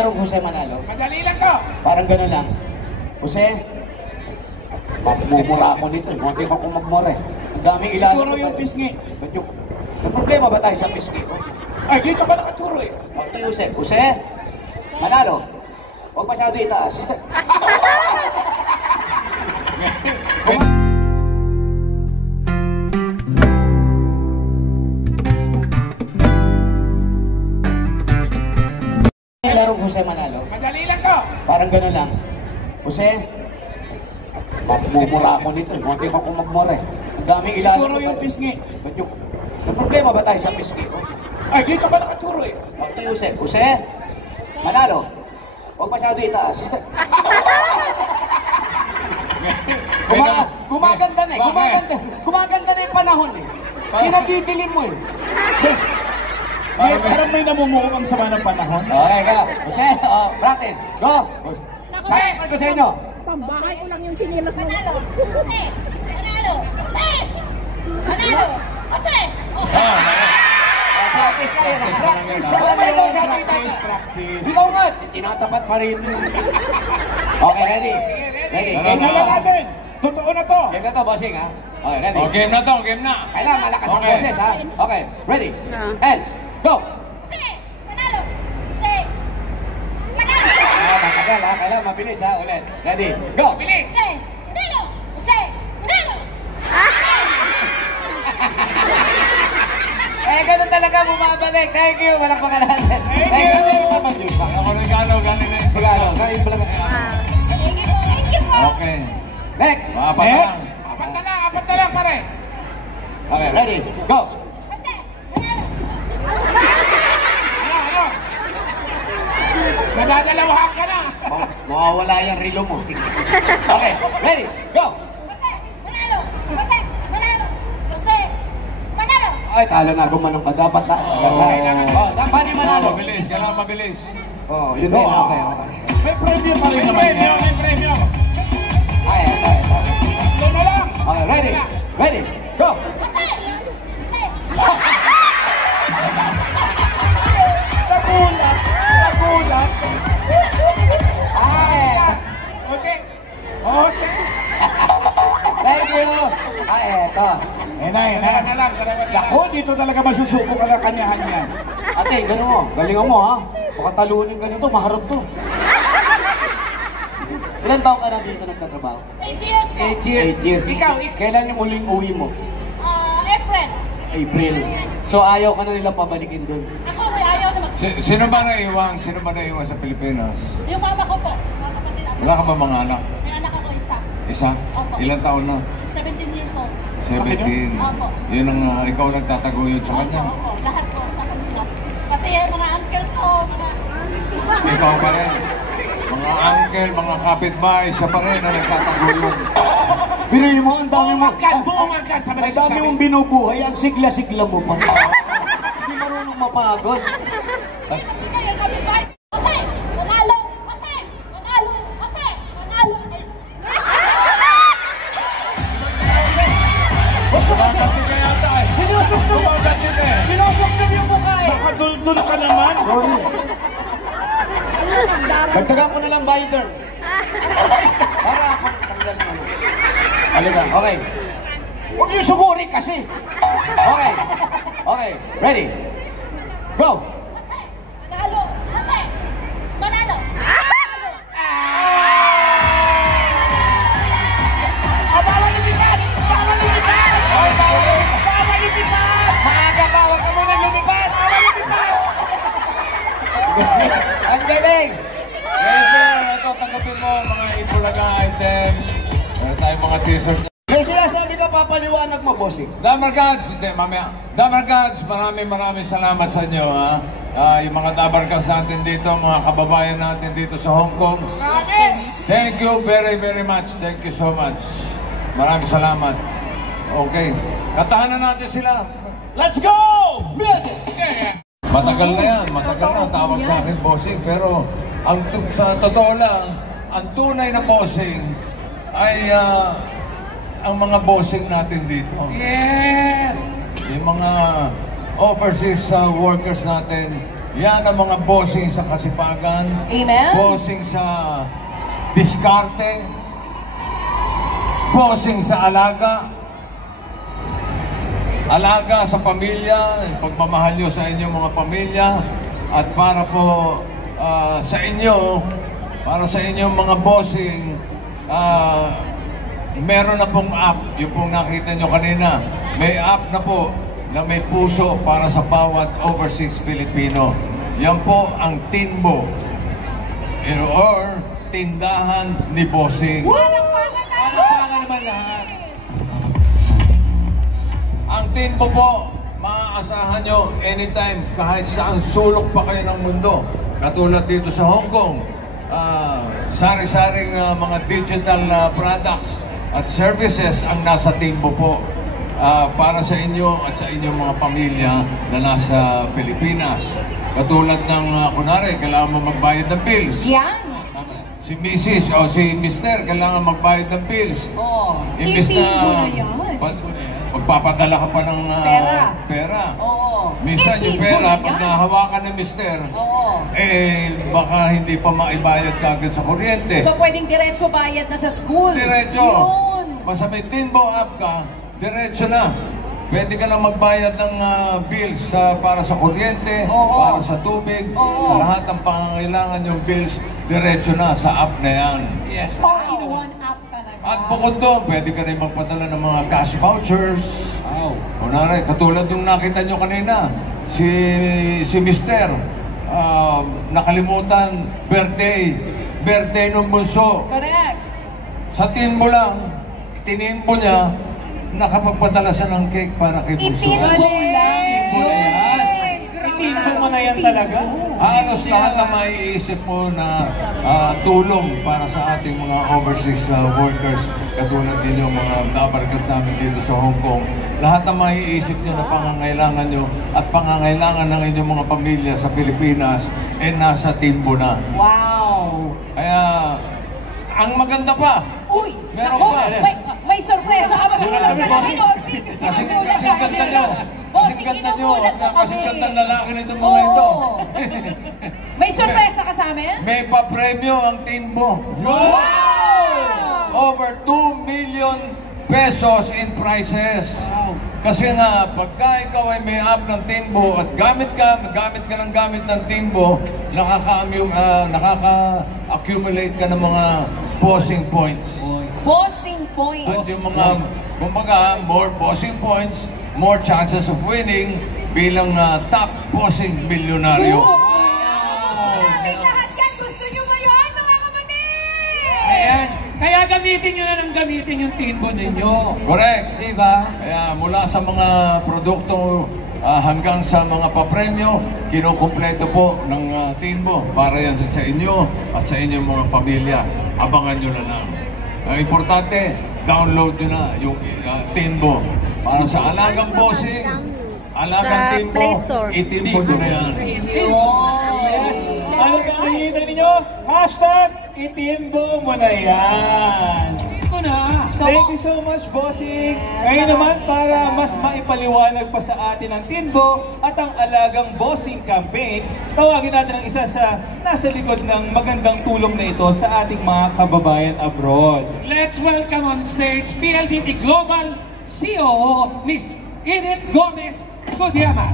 larong Jose Manalo? Madali lang to. Parang gano'n lang. Jose, magmumura ako nito. Huwag ako magmura eh. Ang daming ilalim. Turo yung pisngi. May problema ba tayo sa pisngi ko? Ay, dito ba nakaturo eh? Okay, Jose. Jose, Manalo, huwag masyado itaas. Larong Jose Manalo? Madali lang to. Parang gano'n lang. Jose, magmumura ako nito. Huwag ako magmura eh. Ang daming ilalim. Turo yung pisngi. May problema ba tayo sa pisngi ko? Ay, dito ba nakaturo eh? Okay, Jose. Jose, Manalo, huwag masyado itaas. Gumaganda na eh. Gumaganda na yung panahon eh. Pinadidilim mo eh. Parang may namumuong ang sama ng panahon. Okay, ka. Jose, practice. Go! Sakit ko sa inyo. Pambahay ko lang yung sinilas mo. Manalo! Jose! Manalo! Jose! Manalo! Jose! Practice kayo na. Practice. Ikaw nga, tinatapat pa rin. Okay, ready? Ready? Game na natin. Totoo na to. Game na to, bossing ha? Okay, ready? Game na to, game na. Kailangan malakas ang boses ha? Okay, ready? And, go! Jose! Manalo! Jose! Manalo! Matagal ha? Kailangan mabilis ha? Ulit. Ready? Go! Bilis. Jose! Manalo! Jose! Manalo! Eh, ganun talaga bumabalik. Thank you. Walang pangalan. Thank you. Ako regalo, galing na yung Regalo. Thank you po. Thank you po! Okay. Next. Apat na lang. Apat na lang pare. Okay, ready? Go! Jose! Manalo! Ano? Nadadalawahan ka na. Mawawala yung relo mo. Okay, ready? Go! Jose! Manalo! Jose! Manalo! Jose! Manalo! Ay, talo na. Gumanong ka. Dapat na. Oh, dapat ni manalo. Mabilis, kailangan mabilis. Oh, yun din. Okay, okay. May premium pa rin naman yan. May premium. Okay, okay. Tatlo na lang. Okay, ready? Ready? Go! Jose! Jose! Nagulat. Ay! Okay. Okay. Thank you! Ay, eto. Dalawa na lang. Ako, dito talaga masusuko ka ng kanyahan yan. Ate, gano'n mo. Galingan mo, ha? Baka talunin ka nito. Maharap to. Ilan taong ka na dito nagtatrabaho? 8 years po! 8 years. 8 years. Ikaw, Kailan yung uling uwi mo? April! April. So, ayaw ka na nilang pabalikin doon. Ako may ayaw naman. Sino ba naiwan? Sino ba naiwan sa Pilipinas? Yung mama ko po. Mga kapatid ako. Wala ka ba mga anak? May anak ako isa. Isa? Opo. Ilang taon na? 17 years old. 17. Opo. Yun ang ikaw nagtataguyod sa kanya. Opo. Lahat po. Kakabila. Pati yung mga uncle ko. Ikaw pa rin. Mga uncle, mga kapitbahay, siya pa rin ang nagtataguyod. Binuhin mo, ang dami mo. buong angkat. Ang dami mong binubuhay, ang sigla-sigla mo pa. Hindi marunong mapagod. Kaya kami ba? Jose! Manalo! Jose! Manalo! Jose! Manalo! Kumaganti ka yata eh. Kumaganti ka eh. Sinusok yung mukha eh. Nakadul-dul ka naman. Dagdagan ko na lang binder. Para tanggal mo. Halika, okay. Huwag niyo suguri kasi. Okay. Okay, ready? Go! Jose! Manalo! Jose! Manalo! Bawal lumipad! Bawal lumipad! Bawal lumipad! Maaga pa, huwag ka muna lumipad! Ang galing! Yes sir, ito tanggapin mo mga Ipulaga items. Meron tayong mga t-shirt. May sinasabi ka papaliwanag mo, bossing. Damar Gods, hindi, mamaya. Damar Gods, maraming salamat sa inyo, ha. Yung mga Damar Gods natin dito, mga kababayan natin dito sa Hong Kong. Thank you very much. Thank you so much. Maraming salamat. Okay. Katahan na natin sila. Let's go! Matagal na yan. Matagal na tawag sa akin bossing. Pero sa totoo lang, ang tunay na bossing ay ang mga bossing natin dito. Yes! Yung mga overseas workers natin, Yan ang mga bossing sa kasipagan. Amen. Bossing sa diskarte. Bossing sa alaga. Alaga sa pamilya. Pagmamahal nyo sa inyong mga pamilya. At para po sa inyo, para sa inyong mga bossing, meron na pong app. Yung pong nakita nyo kanina. May app na po na may puso para sa bawat overseas Filipino. Yan po ang Tinbo or Tindahan ni Bossing. Ang Tinbo po, maaasahan nyo anytime, kahit saan sulok pa kayo ng mundo. Katulad dito sa Hong Kong, sari-saring mga digital products at services ang nasa Tinbo po. Para sa inyo at sa inyong mga pamilya na nasa Pilipinas. Katulad ng, kunwari, kailangan mo magbayad ng bills. Yan. Si Mrs. o si Mr. kailangan magbayad ng bills. Oo. Imbis na Tinbo na yan. magpapadala ka pa ng pera. Oo. Minsan yung Tinbo pera, na pag yan. nahawakan ng Mr., Oo. baka hindi pa maibayad kagad sa kuryente. So, pwedeng diretso bayad na sa school. Diretso. Yun. Basta may Tinbo app ka, diretso na. Pwede ka na magbayad ng bills para sa kuryente, Oo. para sa tubig, Oo. sa lahat ng pangangailangan yung bills, diretso na sa app na yan. Yes. All-in-one app talaga. At bukod doon, pwede ka rin magpadala ng mga cash vouchers. Kunwari, katulad yung nakita nyo kanina, si Mister, nakalimutan, birthday ng bunso. Correct. Sa Tinbo lang, tinimbo niya, nakapagpadala siya ng cake para kay bunso. Itinbo lang. Itinbo mo na yan talaga. Halos lahat na maiisip mo na tulong para sa ating mga overseas workers, katulad din yung mga dabarkats namin dito sa Hong Kong. Lahat na maiisip nyo na pangangailangan nyo at pangangailangan ng inyong mga pamilya sa Pilipinas, nasa Tinbo na. Wow. Kaya, ang maganda pa, Uy! meron Naku, pa. may sorpresa ka ba? Kasing ganda nyo. Kasing ganda nyo. At kasing ganda ng lalaki nito mga Oo. ito. May sorpresa ka sa amin? May pa-premyo ang Tinbo. Wow! Over 2 million pesos in prizes. Kasi nga, pagka ikaw ay may app ng Tinbo at gamit ka ng Tinbo, nakaka-accumulate ka ng mga bossing points. Bossing points. At yung mga, kumbaga, more bossing points, more chances of winning bilang top bossing milyonaryo. Lahat yan, gusto nyo ba yun, mga kapatid? Ayan. Kaya gamitin nyo na ng gamitin yung Tinbo ninyo. Correct. Diba? Kaya mula sa mga produkto hanggang sa mga papremyo, kinukumpleto po ng Tinbo para yan sa inyo at sa inyong mga pamilya. Abangan nyo na lang. Ang importante, download nyo na yung Tinbo para sa alagang bossing, alagang Sa Tinbo, Play Store. itinbo nyo na yan. Ano gamitin ninyo? Hashtag itimbo mo na yan. Ito na. Thank you so much, Bossing. Ngayon naman, para mas maipaliwanag pa sa atin ang Tinbo at ang alagang Bossing campaign, tawagin natin ang isa sa nasa likod ng magandang tulong na ito sa ating mga kababayan abroad. Let's welcome on stage PLDT Global COO, Miss Edith Gomez Godiama.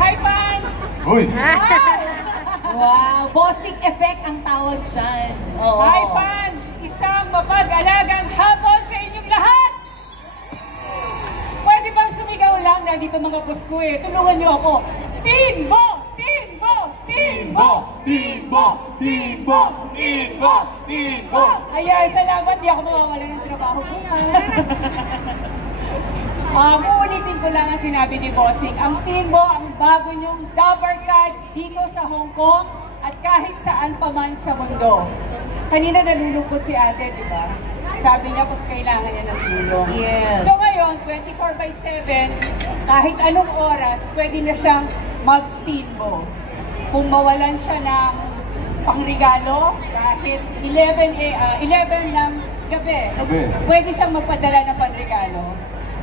Hi, fans! Uy! Wow, bossing effect ang tawag dyan. Oo. Hi fans! Isang mapag-alagang hapon sa inyong lahat! Pwede bang sumigaw lang? Nandito mga boss ko eh. Tulungan niyo ako. Tinbo! Tinbo! Tinbo! Tinbo! Tinbo! Tinbo! Tinbo! Ayan, salamat. Di ako mawawala ng trabaho bukas. Uulitin ko lang ang sinabi ni Bossing. Ang Tinbo, ang bago niyong Dabar Cards dito sa Hong Kong at kahit saan pa man sa mundo. Kanina nalulungkot si ate, di ba? Sabi niya pag kailangan niya ng tulong. Yes. So ngayon, 24/7, kahit anong oras, pwede na siyang mag-Tinbo. Kung mawalan siya ng pangregalo, kahit 11 ng gabi, pwede siyang magpadala ng pangregalo.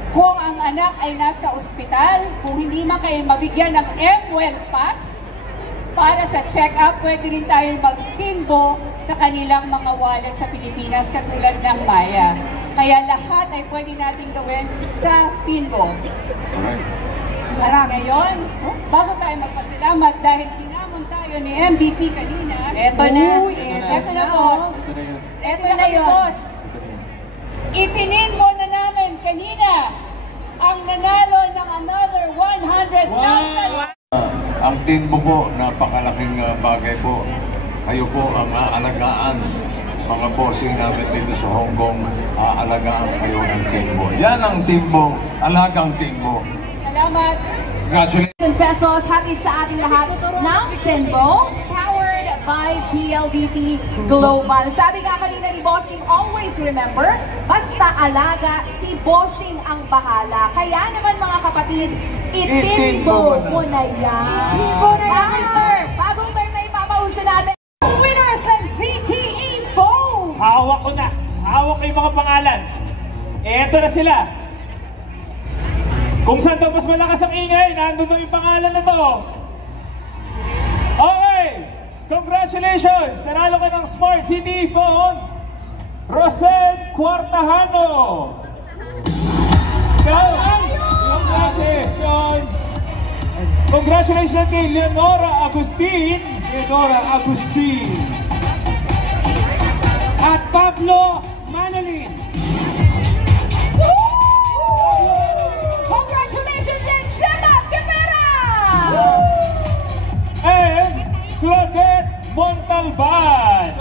Kung ang anak ay nasa ospital, kung hindi man kayo mabigyan ng MWell Pass para sa check-up, pwede rin tayo mag-Tinbo sa kanilang mga wallet sa Pilipinas katulad ng Maya. Kaya lahat ay pwede natin gawin sa Tinbo. At ngayon, bago tayo magpasalamat dahil pinamon tayo ni MVP kanina. Eto na. Eto na, boss. Eto na yun, boss. Itinimbo na namin kanina ang nanalo ng another 100,000. Ang Tinbo po, napakalaking bagay po. Kayo po ang aalagaan. Mga bossing natin dito sa Hong Kong, aalagaan kayo ng Tinbo. Yan ang Tinbo, alagang Tinbo. Salamat. Congratulations. Pesos hatid sa ating lahat ng Tinbo, powered by PLDT Global. Sabi nga kanina ni Bossing, always remember, basta alaga, si Bossing ang bahala. Kaya naman mga kapatid, itinbo mo na yan. Bagong term na ipapauso natin. Winners ng ZTE Phone! Hawak ko na. Hawak ko yung mga pangalan. Eto na sila. Kung saan daw mas malakas ang ingay, nandun na yung pangalan na to. Okay! Congratulations! Nanalo ka ng Smart ZTE Phone, Rosel Cuartajano. Congratulations! Congratulations kay Leonora Agustin. At Pablo Manalin. Congratulations and Gemma Guevara! And Claudette Montalban.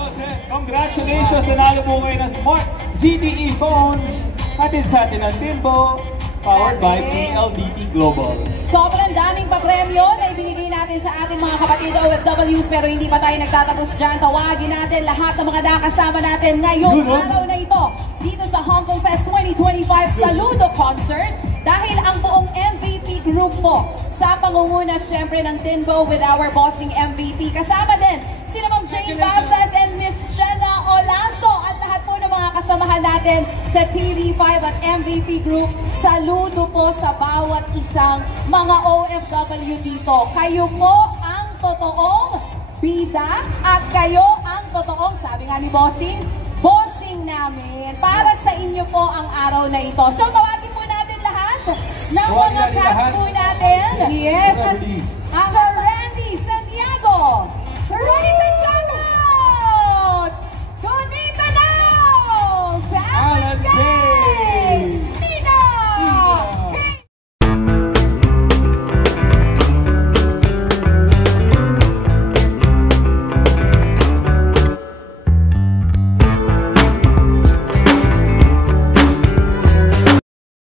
Congratulations! Nanalo po kayo ng Smart ZTE phones. Hatid sa atin ang Tinbo, powered by PLDT Global. Sobrang daming papremyo na ibinigay natin sa ating mga kapatid OFWs, pero hindi pa tayo nagtatapos dyan. Tawagin natin lahat ng mga nakasama natin ngayong araw na ito dito sa Hong Kong Fest 2025 Saludo Concert, dahil ang buong MVP group po sa pangunguna siyempre ng Tinbo with our bossing MVP. Kasama din sina Ma'am Jane Basas and Miss Shena Olaso at lahat po ng mga kasamahan natin sa TV5 at MVP group. Saludo po sa bawat isang mga OFW dito. Kayo po ang totoong bida at kayo ang totoong, sabi nga ni Bossing, bossing namin. Para sa inyo po ang araw na ito. So tawagin po natin lahat ng mga cast